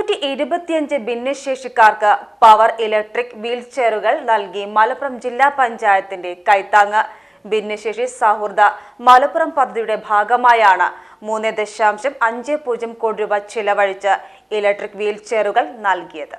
ഇരുന്നൂറ്റി ഇരുപത്തിയഞ്ച് ഭിന്നശേഷിക്കാർക്ക് പവർ ഇലക്ട്രിക് വീൽ ചെയറുകൾ നൽകി മലപ്പുറം ജില്ലാ പഞ്ചായത്തിന്റെ കൈത്താങ്ങ്. ഭിന്നശേഷി സൗഹൃദ മലപ്പുറം പദ്ധതിയുടെ ഭാഗമായാണ് മൂന്ന് ദശാംശം അഞ്ച് പൂജ്യം കോടി രൂപ ചിലവഴിച്ച് ഇലക്ട്രിക് വീൽ ചെയറുകൾ നൽകിയത്.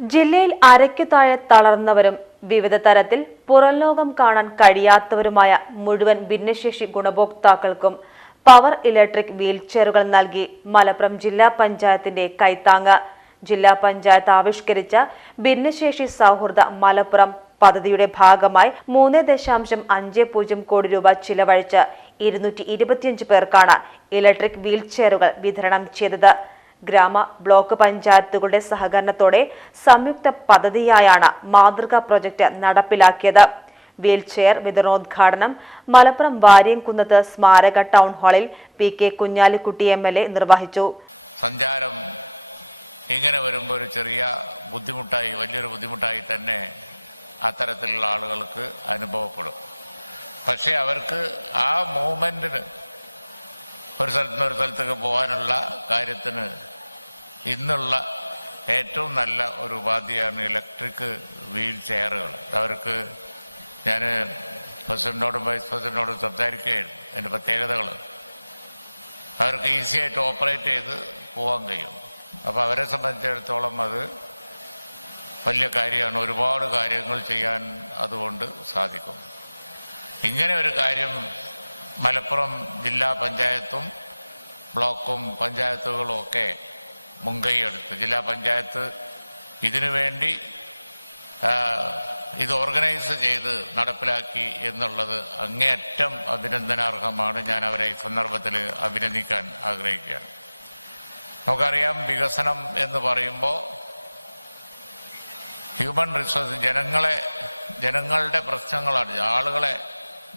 ജില്ലയിൽ അരയ്ക്കു താഴെ തളർന്നവരും വിവിധ തരത്തിൽ പുറംലോകം കാണാൻ കഴിയാത്തവരുമായ മുഴുവൻ ഭിന്നശേഷി ഗുണഭോക്താക്കൾക്കും പവർ ഇലക്ട്രിക് വീൽ ചെയറുകൾ നൽകി മലപ്പുറം ജില്ലാ പഞ്ചായത്തിന്റെ കൈത്താങ്ങ്. ജില്ലാ പഞ്ചായത്ത് ആവിഷ്കരിച്ച ഭിന്നശേഷി സൗഹൃദ മലപ്പുറം പദ്ധതിയുടെ ഭാഗമായി മൂന്ന് ദശാംശം അഞ്ച് പൂജ്യം കോടി രൂപ ചിലവഴിച്ച് ഇരുന്നൂറ്റി ഇരുപത്തിയഞ്ച് പേർക്കാണ് ഇലക്ട്രിക് വീൽ ചെയറുകൾ വിതരണം ചെയ്തത്. ഗ്രാമ ബ്ലോക്ക് പഞ്ചായത്തുകളുടെ സഹകരണത്തോടെ സംയുക്ത പദ്ധതിയായാണ് മാതൃകാ പ്രൊജക്ട് നടപ്പിലാക്കിയത്. വീൽ ചെയർ വിതരണോദ്ഘാടനം മലപ്പുറം വാര്യംകുന്നത്ത് സ്മാരക ടൗൺ ഹാളിൽ P K Kunhalikutty M L A നിർവഹിച്ചു. സഞ്ചാരം ഇങ്ങനെ വരുമ്പോൾ ഒരു ചെറിയ ബുദ്ധിമുട്ടായി വലിയൊരു ബുദ്ധിമുട്ടായി തന്നെ അത്തരത്തിലുള്ള ആളുകൾക്ക് അനുഭവപ്പെടും. പക്ഷേ അവർക്ക് ആ മൂവ്മെന്റിന് ഒരു സ്ഥലത്ത് നിന്ന് ഒരു സ്ഥലത്തേക്ക് പോകാനുള്ള കാര്യത്തിന് ഇന്നുള്ള ഏറ്റവും നല്ല ഒരു ഉപാധിയാണ് ഇലക്ട്രിക് വീൽ ചെയറുകൾ. അവർക്ക് ഞാൻ പ്രസിഡന്റോടും വൈസ് പ്രസിഡന്റോടും സംസാരിക്കുകയായിരുന്നു. അതിന്റെ പ്രത്യേകതകൾ അവർക്ക് ഈസി ആയിട്ട് ഓപ്പറേറ്റ് ചെയ്ത് പോകാൻ കഴിയും. അപ്പോൾ അവരെ സംബന്ധിച്ചിടത്തോളം അത് വലിയ കാര്യമാണ്. ഒരുപാട് കാര്യങ്ങൾ ചെയ്യാൻ അതുകൊണ്ട് സാധിക്കും. ഇങ്ങനെ ഒരു കാര്യം മലപ്പുറം ജില്ലാ പഞ്ചായത്തും ബ്ലോക്കും പഞ്ചായത്തുകളും ഒക്കെ മുൻകൈയെടുത്ത് ജില്ലാ പഞ്ചായത്ത് ഇതിനു വേണ്ടി ഇത് ഓർഗനൈസ് ചെയ്ത് നടപ്പിലാക്കി എന്നുള്ളത് അങ്ങേയറ്റം അഭിനന്ദനാർഹമാണ്. ഞാൻ അവരെ ഈ സന്ദർഭത്തിൽ അഭിനന്ദിക്കാൻ ആഗ്രഹിക്കുകയാണ്. നമുക്കറിയാം വികസനം എന്ന് പറയുമ്പോൾ ഹ്യൂമൻ റിസോഴ്സ് ജനങ്ങളെ ജനങ്ങളുടെ പ്രശ്നങ്ങളാണ്. ആളുകളെ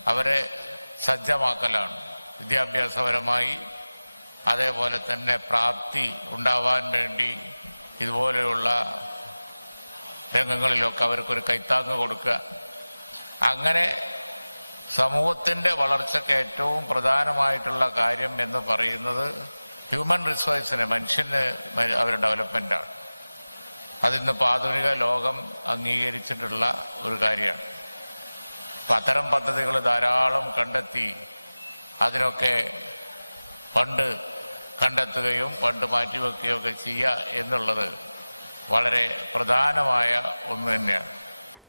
അവരെ സജ്ജമാക്കലാണ്. വിദ്യാഭ്യാസപരമായി അതേപോലെ തന്നെ പ്രാപ്തി ഉണ്ടാവാൻ വേണ്ടി ഇതുപോലെയുള്ള രംഗങ്ങളിലൊക്കെ അവർക്കൊരു കൈത്താങ്ങ് കൊടുക്കുക. അങ്ങനെ സമൂഹത്തിന്റെ വളർച്ചയ്ക്ക് ഏറ്റവും പ്രധാനമായിട്ടുള്ള കാര്യം എന്ന് പറയുന്നത് ഹ്യൂമൻ റിസോഴ്സിന് മനുഷ്യന് അവരുടെ ഡെവലപ്മെന്റാണ് അതിന്നിപ്പോൾ ആധുനിക ലോകം അംഗീകരിച്ചിട്ടുള്ള ഒരു കാര്യമാണ്. അപ്പം അത്തരം പദ്ധതികൾ ധാരാളം കണ്ടെത്തി അതിനൊക്കെ ഫണ്ട് കണ്ടെത്തുകയും ഫണ്ട് മാറ്റിവെക്കുകയും ഒക്കെ ചെയ്യുക എന്നുള്ളത് വളരെ പ്രധാനമായ ഒന്ന് തന്നെയാണ്.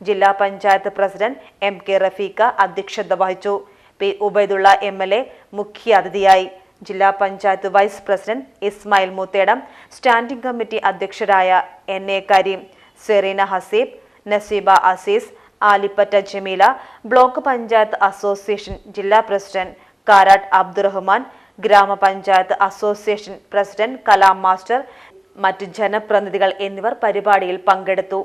ജില്ലാ panchayat president M K Rafeeqa അധ്യക്ഷത വഹിച്ചു. P Ubaidulla M L A മുഖ്യാതിഥിയായി ജില്ലാ panchayat vice president Ismail Muthedam standing committee അധ്യക്ഷരായ N A Kareem Sereena Haseeb Naseeba Azeez Alippatta Jameela block panchayat association ജില്ലാ പ്രസിഡന്റ് കാരാട്ട് അബ്ദുറഹ്മാൻ ഗ്രാമപഞ്ചായത്ത് അസോസിയേഷൻ പ്രസിഡന്റ് കലാം മാസ്റ്റർ മറ്റ് ജനപ്രതിനിധികൾ എന്നിവർ പരിപാടിയിൽ പങ്കെടുത്തു.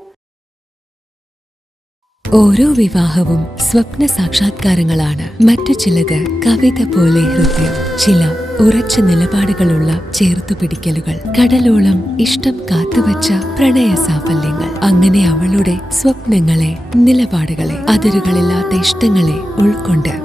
ഓരോ വിവാഹവും സ്വപ്ന സാക്ഷാത്കാരങ്ങളാണ്. മറ്റു ചിലത് കവിത പോലെ ഹൃദയം ചില ഉറച്ച നിലപാടുകളുള്ള ചേർത്തുപിടിക്കലുകൾ കടലോളം ഇഷ്ടം കാത്തുവച്ച പ്രണയ സാഫല്യങ്ങൾ. അങ്ങനെ അവളുടെ സ്വപ്നങ്ങളെ നിലപാടുകളെ അതിരുകളില്ലാത്ത ഇഷ്ടങ്ങളെ ഉൾക്കൊണ്ട്